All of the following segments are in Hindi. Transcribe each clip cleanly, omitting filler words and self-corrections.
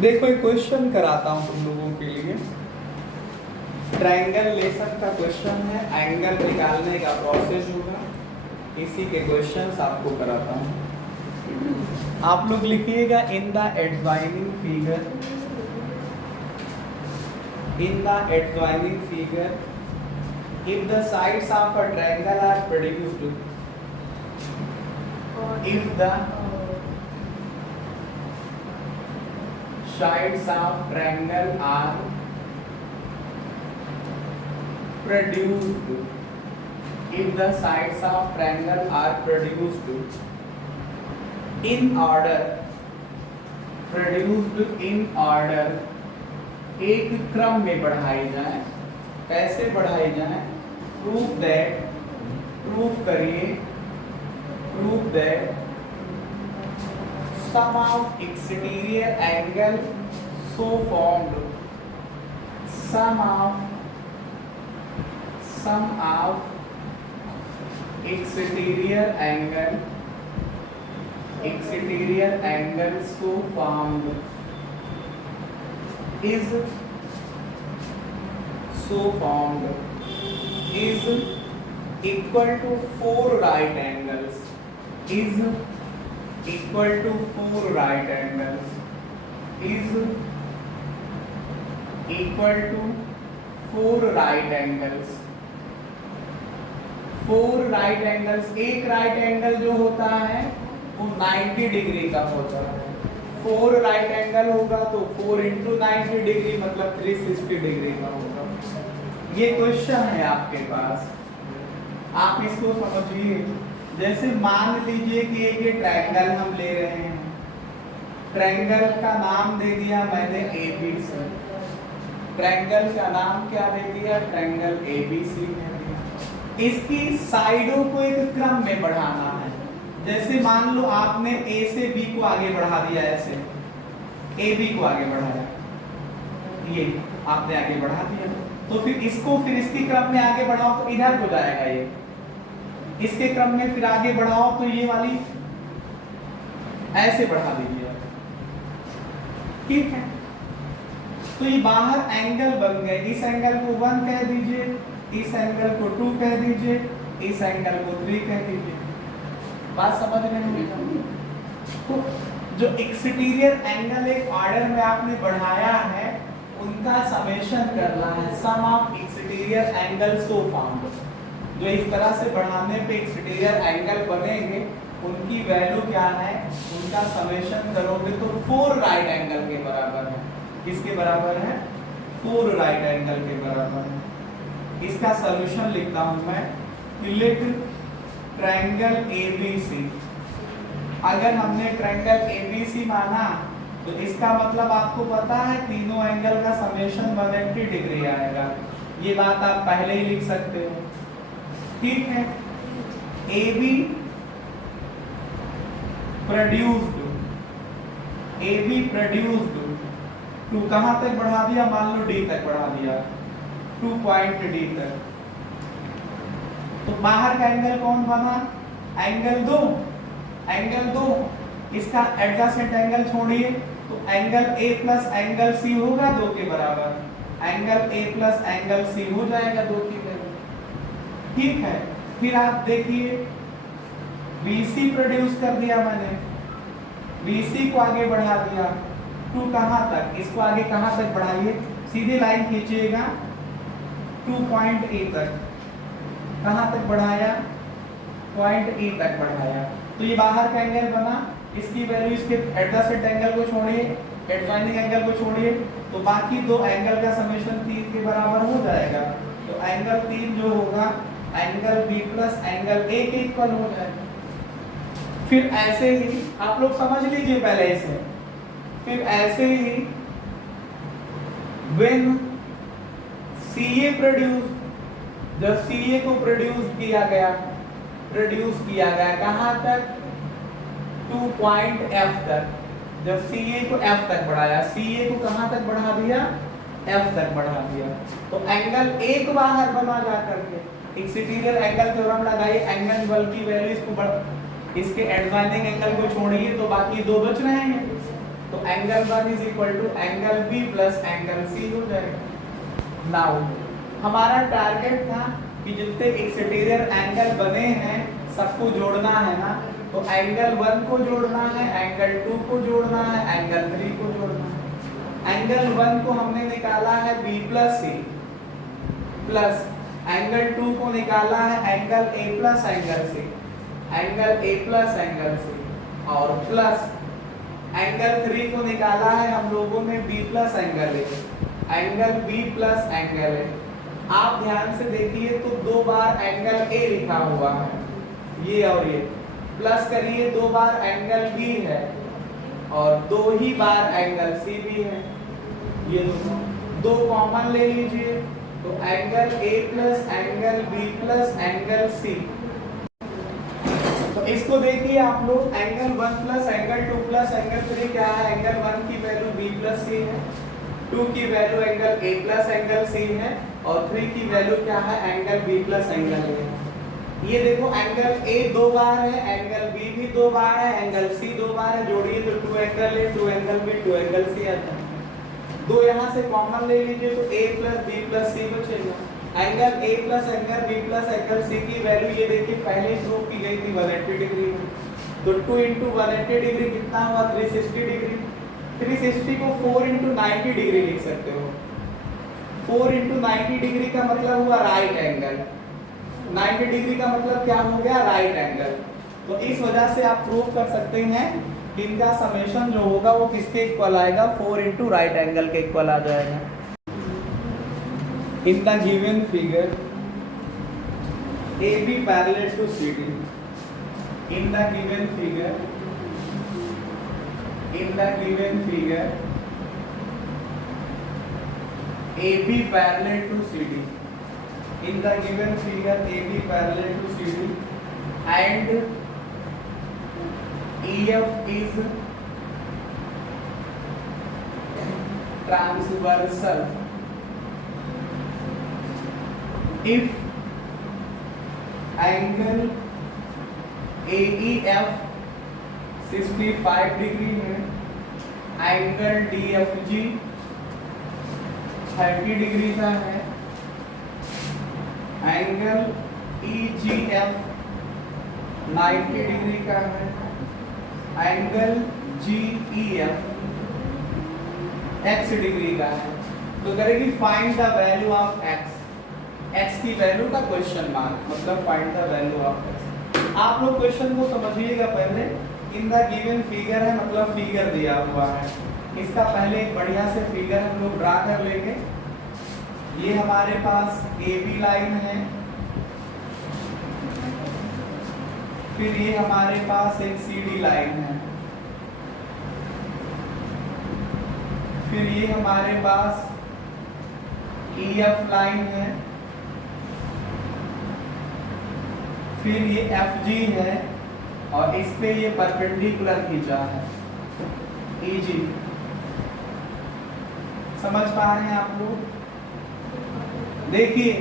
देखो एक क्वेश्चन कराता हूँ तुम लोगों के लिए। ट्रायंगल लेसन का क्वेश्चन है, एंगल निकालने का प्रोसेस होगा, इसी के क्वेश्चंस आपको कराता हूँ। आप लोग लिखिएगा in the adjoining figure, in the adjoining figure if the sides of a triangle are produced, if the sides of triangle are produced, if the sides of triangle are produced in order, produced in order, एक क्रम में बढ़ाई जाए। कैसे बढ़ाई जाए? प्रूफ दैट, प्रूफ करिए, proof that some of exterior angle so formed, some of exterior angle so formed is equal to 4 right angles, is equal to 4 right angles, is equal to 4 right angles, 4 right angles. एक राइट एंगल जो होता है वो 90 डिग्री का होता है। 4 राइट एंगल होगा तो 4 इंटू 90 डिग्री मतलब 360 डिग्री का होगा। ये क्वेश्चन है आपके पास, आप इसको समझिए। जैसे मान लीजिए कि ये ट्रायंगल हम ले रहे हैं, ट्रायंगल का नाम दे दिया मैंने ABC। ट्रायंगल का नाम क्या दे दिया? ट्रायंगल ABC है। इसकी साइडों को एक क्रम में बढ़ाना है। जैसे मान लो आपने A से B को आगे बढ़ा दिया, ऐसे AB को आगे बढ़ाया, ये आपने आगे बढ़ा दिया, तो फिर इसको फिर इसके क्रम में आगे बढ़ाओ तो इधर हो जाएगा ये, इसके क्रम में फिर आगे बढ़ाओ तो ये वाली ऐसे बढ़ा दीजिए, ठीक है। तो ये बाहर एंगल बन गए। इस एंगल को 1 कह दीजिए, इस एंगल को 2 कह दीजिए, इस एंगल को 3 कह दीजिए। बात समझ रहे हैं? तो जो एक्सटीरियर एंगल एक ऑर्डर में आपने बढ़ाया है उनका समेशन करना है, sum of exterior angle so found. जो इस तरह से बढ़ाने पे एक्सटीरियर एंगल बनेंगे उनकी वैल्यू क्या है, उनका समेशन करोगे तो 4 राइट एंगल के बराबर है। किसके बराबर है? 4 राइट एंगल के बराबर है। इसका सॉल्यूशन लिखता हूं मैं, लेट ट्रायंगल ABC। अगर हमने ट्रायंगल ABC माना तो इसका मतलब आपको पता है तीनों एंगल का समेशन 180 डिग्री आएगा। ये बात आप पहले ही लिख सकते हो, ठीक है। AB प्रोड्यूस्ड टू कहां तक बढ़ा दिया? मान लो D तक बढ़ा दिया, 2 पॉइंट D तक। तो बाहर का एंगल कौन बना? Angle 2, angle 2। इसका एडजेसेंट एंगल छोड़िए तो angle A plus angle C होगा 2 के बराबर। Angle A plus angle C हो जाएगा 2 के बराबर, ठीक है। फिर आप देखिए BC प्रोड्यूस कर दिया मैंने, BC को आगे बढ़ा दिया 2 कहां तक? इसको आगे कहां तक बढ़ाइए? सीधी लाइन खींचिएगा 2 पॉइंट E तक। कहां तक बढ़ाया? पॉइंट E तक बढ़ाया। तो ये बाहर का एंगल बना। इसकी वैल्यू इसके एडजेसेंट एंगल को छोड़िए, एडजॉइनिंग एंगल को छोड़िए, तो बाकी 2 एंगल का समेशन 3 के बराबर हो जाएगा। तो एंगल 3 जो होगा angle B plus angle A के इक्वल हो जाएगा। फिर ऐसे ही आप लोग समझ लीजिए पहले इसे। फिर ऐसे ही व्हेन CA प्रोड्यूस, जब CA को प्रोड्यूस किया गया कहां तक? 2 पॉइंट F तक। जब CA को F तक बढ़ाया, CA को कहां तक बढ़ा दिया? F तक बढ़ा दिया। तो एंगल एक बाहर बना जा करके एक्सटीरियर एंगल थ्योरम लगाइए, एंगल बल की वैल्यू इसको इसके एडजॉइनिंग एंगल को छोड़िए तो बाकी 2 बच रहे हैं। तो तो angle 1 is equal to angle B plus angle C हो जाएगा। नाउ हमारा टारगेट था कि जितने एक्सटीरियर एंगल बने हैं सबको जोड़ना है ना, तो एंगल 1 को जोड़ना है, एंगल 2 को जोड़ना है, एंगल 3 को जोड़ना है। एंगल 1 को हमने निकाला है B plus C, plus angle 2 को निकाला है angle A plus angle C, angle A plus angle C, और प्लस एंगल 3 को निकाला है हम लोगों ने B plus angle A, angle B plus angle A. आप ध्यान से देखिए तो 2 बार एंगल ए लिखा हुआ है, ये और ये, प्लस करिए 2 बार एंगल बी है और 2 ही बार एंगल सी भी है, ये दोनों 2 कॉमन ले लीजिए, तो angle A plus angle B plus angle C. तो इसको देखिए आप लोग, angle 1 plus angle 2 plus angle 3 क्या है, एंगल 1 की वैल्यू बी प्लस सी है, 2 की value angle A plus angle C है, और 3 की वैल्यू क्या है, angle B plus angle A है। ये देखो एंगल ए 2 बार है, एंगल बी भी 2 बार है, एंगल सी 2 बार है, जोड़िए तो 2 angle A 2 angle B 2 angle C आता है। 2 यहाँ से कॉमन ले लीजिए तो a plus B plus C बचेगा। Angle a plus angle B plus angle C की वैल्यू ये देखिए पहले ही प्रूव की गई थी 180 डिग्री में, तो 2 × 180 डिग्री कितना हुआ, 360 डिग्री। 360 को 4 × 90 डिग्री लिख सकते हो। 4 × 90 डिग्री का मतलब हुआ राइट एंगल, 90 डिग्री का मतलब क्या हो गया, राइट एंगल। तो इस वजह से आप प्रूव कर सकते हैं कि इनका समेशन जो होगा वो किसके इक्वल आएगा, 4 × राइट एंगल के इक्वल आ जाएगा। In the given figure AB parallel to CD, in the given figure, in the given figure AB parallel to CD, in the given figure AB parallel to CD and EF is transversal if angle AEF 65 degree है, एंगल DFG 30 डिग्री का है, एंगल EGF 90 डिग्री का है, एंगल GEF x डिग्री का है। तो करेगी find the value of x, x की वैल्यू का क्वेश्चन मार्क, मतलब find the value of x। आप लोग क्वेश्चन को समझिएगा पहले। इन द गिवन फिगर है मतलब फिगर दिया हुआ है, इसका पहले एक बढ़िया से फिगर हम लोग ड्रा कर लेंगे। ये हमारे पास AB लाइन है, फिर ये हमारे पास एक CD लाइन है, फिर ये हमारे पास EF लाइन है, फिर ये FG है, और इस पे ये परपेंडिकुलर खींचा है EG। समझ पा रहे हैं आप लोग? देखिए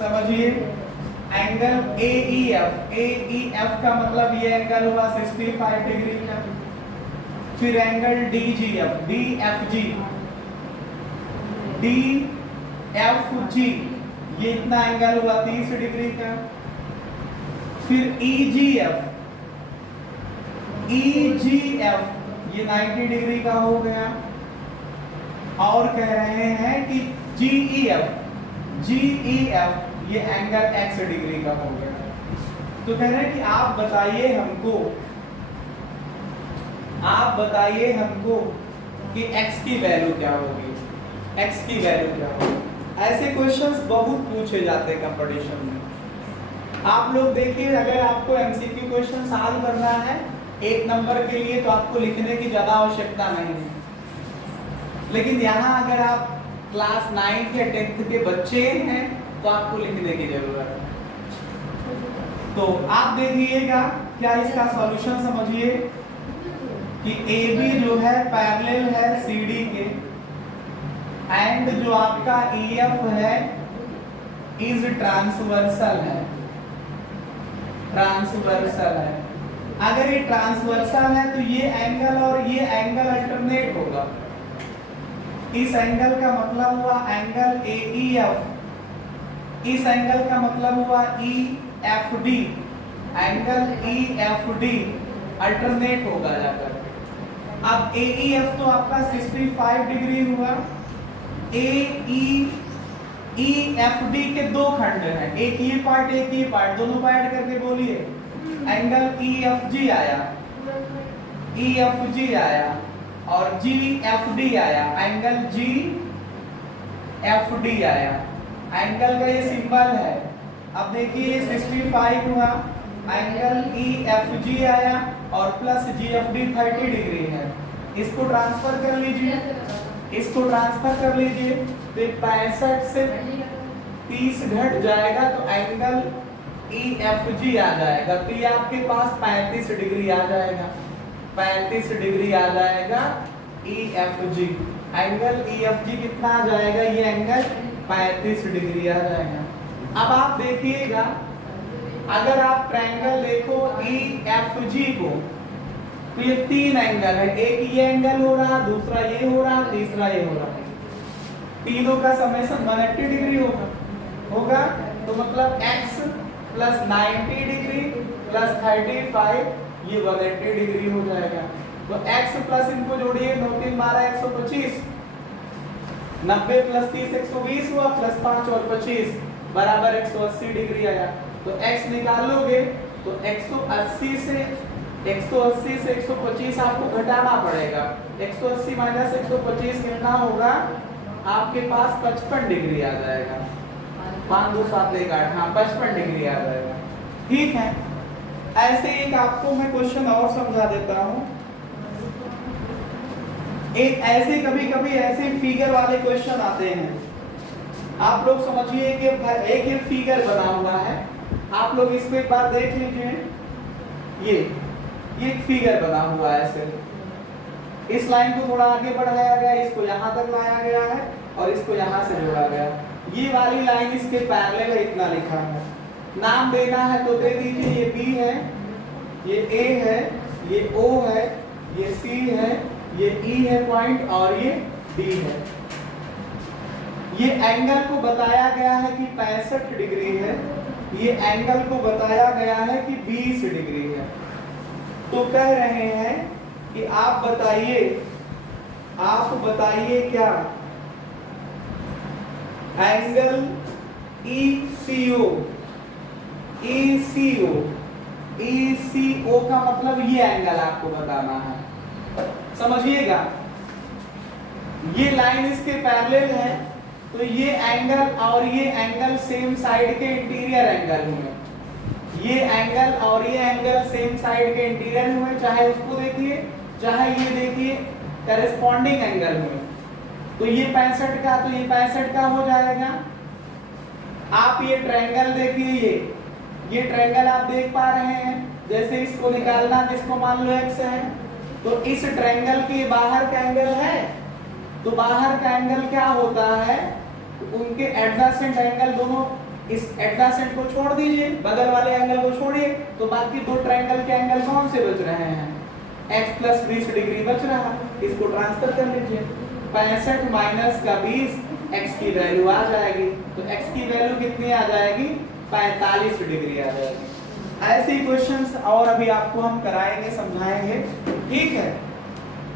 समझिए, एंगल AEF का मतलब ये एंगल हुआ 65 डिग्री का, फिर एंगल DFG ये इतना एंगल हुआ 30 डिग्री का, फिर EGF ये 90 डिग्री का हो गया, और कह रहे हैं कि GEF ये एंगल x डिग्री का हो गया। तो कह रहे हैं कि आप बताइए हमको कि x की वैल्यू क्या होगी, x की वैल्यू क्या होगी। ऐसे क्वेश्चंस बहुत पूछे जाते हैं कंपटीशन में। आप लोग देखिए, अगर आपको MCQ क्वेश्चन सॉल्व करना है 1 नंबर के लिए तो आपको लिखने की ज्यादा आवश्यकता नहीं है, लेकिन यहाँ अगर आप क्लास 9 या 10th के बच्चे हैं तो आपको लिखने की जरूरत है। तो आप देखिएगा, क्या इसका सॉल्यूशन समझिए कि AB जो है पैरेलल है CD के, एंड जो आपका EF है इज ट्रांसवर्सल है, अगर ये ट्रांसवर्सल है तो ये एंगल और ये एंगल अल्टरनेट होगा। इस एंगल का मतलब हुआ एंगल AEF, इस एंगल का मतलब हुआ EFD, एंगल EFD अल्टरनेट होगा जाकर। अब AEF तो आपका 65 डिग्री हुआ। EFD के दो खंड हैं, एक ये पार्ट, दोनों को ऐड करके बोलिए एंगल EFG आया, EFG आया और GFD आया, एंगल GFD आया। एंगल का ये सिंबल है। अब देखिए 65 हुआ, एंगल EFG आया और प्लस GFD 30 डिग्री है। इसको ट्रांसफर कर लीजिए, इसको ट्रांसफर कर लीजिए तो 65 से 30 घट जाएगा तो एंगल EFG आ जाएगा। तो ये आपके पास 35 डिग्री आ जाएगा, 35 डिग्री आ जाएगा EFG। एंगल EFG कितना आ जाएगा? ये एंगल 35 डिग्री आ जाएगा। अब आप देखिएगा, अगर आप ट्रायंगल देखो EFG को तो ये तीन एंगल है, एक ये एंगल हो रहा, दूसरा ये हो रहा, तीसरा ये हो रहा। तीनों का समेशन 180 डिग्री होगा। तो मतलब x प्लस 90 डिग्री प्लस 35 ये 180 डिग्री हो जाएगा। तो x प्लस इनको जोड़िए, 9 3 12 125, 90 प्लस 30 120 हुआ, प्लस 5 और 25 बराबर 180 डिग्री आया। तो x निकालोगे तो 180 से 125 आपको घटाना पड़ेगा। 180 माइनस 125 कितना होगा? आपके पास 55 डिग्री आ जाएगा। 5 2 7 1 8, हाँ 55 डिग्री आ जाएगा। ठीक है। ऐसे एक आपको मैं क्वेश्चन और समझा देता हूँ। एक ऐसे कभी कभी ऐसे फिगर वाले क्वेश्चन आते हैं। आप लोग समझिए कि एक ये फिगर बना हुआ है, आप लोग इसको एक बार देख लीजिए। ये एक फिगर बना हुआ है ऐसे। इस लाइन को थोड़ा आगे बढ़ाया गया, इसको यहाँ तक लाया गया है और इसको यहाँ से जोड़ा गया। ये वाली लाइन इसके पैरेलल है, इतना लिखा है। नाम देना है तो दे दीजिए। ये B है, ये A है, ये O है, ये C है, ये E है पॉइंट और ये D है। ये एंगल को बताया गया है कि 65 डिग्री है, ये एंगल को बताया गया है कि 20 डिग्री है। तो कह रहे हैं कि आप बताइए क्या एंगल ECO का मतलब ये एंगल आपको बताना है। समझिएगा, ये लाइन इसके पैरेलल है तो ये एंगल और ये एंगल सेम साइड के इंटीरियर एंगल हुए। ये एंगल और ये एंगल सेम साइड के इंटीरियर हुए, चाहे उसको देखिए चाहे ये देखिए, करेस्पॉन्डिंग एंगल हुए। तो ये 65 का तो ये 65 का हो जाएगा। आप ये ट्रायंगल देखिए, ये ट्रायंगल आप देख पा रहे हैं। जैसे इसको निकालना, जिसको मान लो x है, तो इस ट्रायंगल के बाहर का एंगल है, तो बाहर का एंगल क्या होता है? उनके एडजेसेंट एंगल दोनों, इस एडजेसेंट को छोड़ दीजिए, बगल वाले एंगल को छोड़िए, तो बाकी दो ट्रायंगल के एंगल कौन से बच रहे हैं? x प्लस 20 डिग्री बच रहा। इसको ट्रांसफर कर लीजिए। 65 माइनस का 20, x की वैल्यू आ जाएगी। तो x की वैल्यू कितनी आ जाएगी? 45 डिग्री आ जाएगी। ऐसे क्वेश्चंस और अभी आपको हम कराएंगे, समझाएंगे। ठीक है।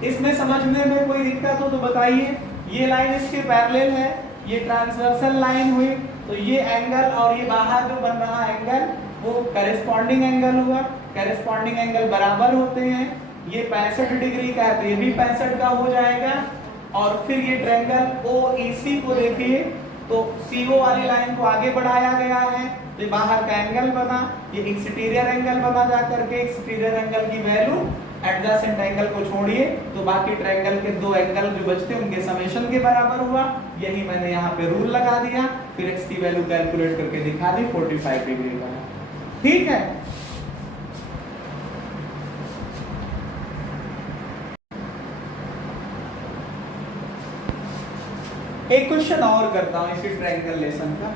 इसमें समझने में कोई दिक्कत हो तो बताइए। ये लाइन इसके पैरेलल है, ये ट्रांसवर्सल लाइन हुई, तो ये एंगल और ये बाहर जो बन रहा एंगल वो करेस्पॉन्डिंग एंगल हुआ। करेस्पॉन्डिंग एंगल बराबर होते हैं। ये 65 डिग्री का है तो ये भी 65 का हो जाएगा। और फिर ये ट्रायंगल OEC को देखिए, तो CO वाली लाइन को आगे बढ़ाया गया है, तो बाहर का एंगल बना, ये एक्सटीरियर एंगल बना, जाकर के एक्सटीरियर एंगल की वैल्यू एडजेसेंट एंगल को छोड़िए तो बाकी ट्रायंगल के दो एंगल जो बचते हैं उनके समेशन के बराबर हुआ। यही मैंने यहाँ पे रूल लगा दिया, फिर x की वैल्यू कैलकुलेट करके दिखा दी, 45 डिग्री का। ठीक है। एक क्वेश्चन और करता हूं इसी ट्रायंगल लेसन का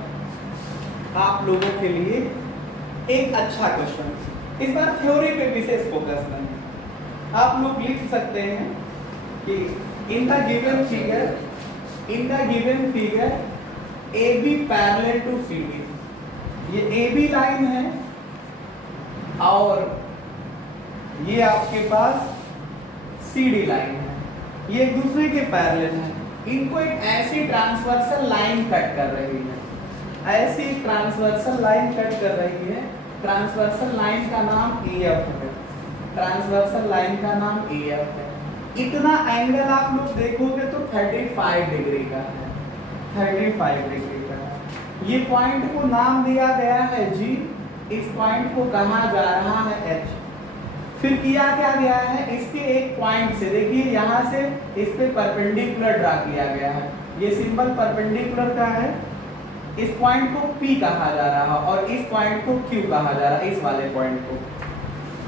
आप लोगों के लिए। एक अच्छा क्वेश्चन, इस बार थ्योरी पे विशेष फोकस नहीं, आप लोग लिख सकते हैं कि in the given figure AB parallel to CD, ये AB लाइन है और ये आपके पास CD लाइन है, ये एक दूसरे के पैरेलल है। इनको एक ऐसी ट्रांसवर्सल लाइन कट कर रही है, ऐसी ट्रांसवर्सल लाइन कट कर रही है। ट्रांसवर्सल लाइन का नाम AF है, ट्रांसवर्सल लाइन का नाम AF है। इतना एंगल आप लोग देखोगे तो 35 डिग्री का है, 35 डिग्री का है। ये पॉइंट को नाम दिया गया है G, इस पॉइंट को कहा जा रहा है H। फिर किया क्या गया है, इसके एक पॉइंट से देखिए यहाँ से इस पे परपेंडिकुलर ड्रा किया गया है, ये सिंबल परपेंडिकुलर का है। इस पॉइंट को P कहा जा रहा है और इस पॉइंट को Q कहा जा रहा है, इस वाले पॉइंट को।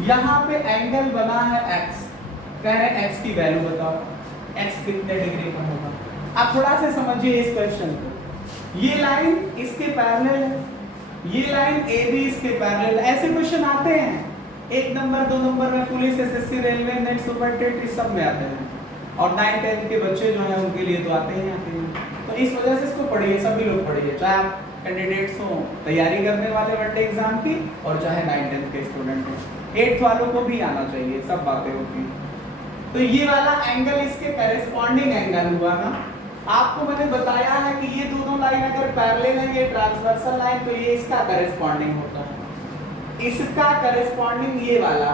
यहाँ पे एंगल बना है X, कह रहे हैं X की वैल्यू बताओ, X कितने डिग्री का होगा। आप थोड़ा सा समझिए इस क्वेश्चन को। ये लाइन इसके पैरेलल है, ये लाइन AB इसके पैरेलल। ऐसे क्वेश्चन आते हैं 1 नंबर 2 नंबर में, police, SSC, railway, NET, super TET, इस सब में आते हैं। और 9 10 के बच्चे जो हैं उनके लिए तो आते ही आते हैं। तो इस वजह से इसको पढ़िए, सभी लोग पढ़िए, चाहे आप कैंडिडेट्स हो तैयारी करने वाले वनडे एग्जाम की और चाहे 9 10 के स्टूडेंट हैं। 8th वालों को भी आना चाहिए, सब बातें होती हैं। तो ये वाला एंगल इसके करेस्पॉन्डिंग एंगल हुआ ना। आपको मैंने बताया है कि ये दोनों लाइन अगर पैरेलल है, ये ट्रांसवर्सल लाइन, तो ये इसका करेस्पॉन्डिंग होता है, इसका करेस्पॉन्डिंग ये वाला।